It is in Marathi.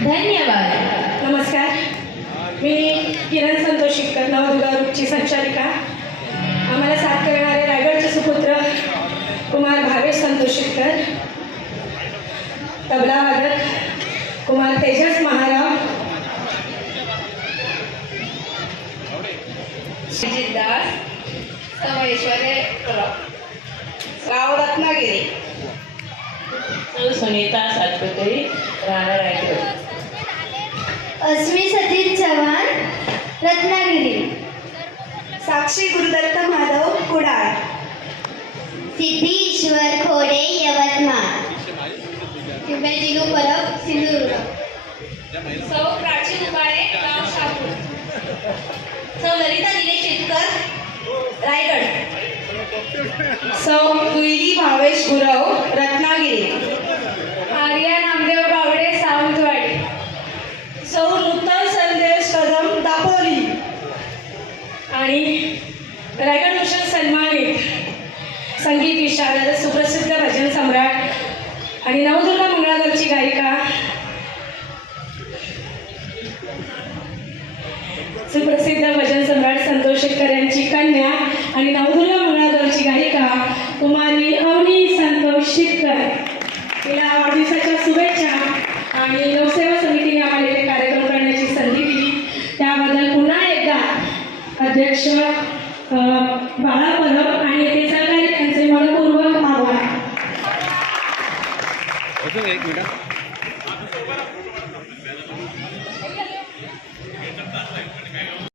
धन्यवाद. नमस्कार, मी किरण संतोष शिक्कर, नवदुर्गा ग्रुपची संचालिका. आम्हाला साथ करणारे रायगडचे सुपुत्र कुमार भावेश संतोष शिक्कर, तबला वादक कुमार तेजस महाराव, दास, समयश्वरे राव रत्नागिरी, सुनीता सातपुते, राहणार रायगड. अस्मी सतीश चव्हाण, रत्नागिरी. साक्षी गुरुदत्त माधव, कुडाळ. सिद्धी ईश्वर खोडे, यवतमाळ. दिव्याजिनू परब, सिंधुदुर्ग. सौ प्राची उबाळे, गाव शापूर. सौ ललिता दिनेश शेतकर, रायगड. सौ कुईली भावेश गुरव, रत्नागिरी. आर्या नामदेव गावडे, सावंतवाडी. सौ नूतन संदेश कदम, दापोली. आणि रायगड भूषण सन्मानित संगीत विशारद, सुप्रसिद्ध भजन सम्राट आणि नवदुर्गा मंगळागौरची गायिका, सुप्रसिद्ध भजन सम्राट संतोष शिक्कर यांची कन्या आणि नवदुर्गा मंगळागौरची गायिका कुमारी अवनी संतोष शिक्कर. तिला वाढदिवसाच्या शुभेच्छा आणि लोकसेवा समितीने आम्हाला इथे कार्यक्रम करण्याची संधी दिली त्याबद्दल पुन्हा एकदा अध्यक्ष बाळा परब आणि येथे सहकारी त्यांचे मनपूर्वक आभार. एक मिनिट.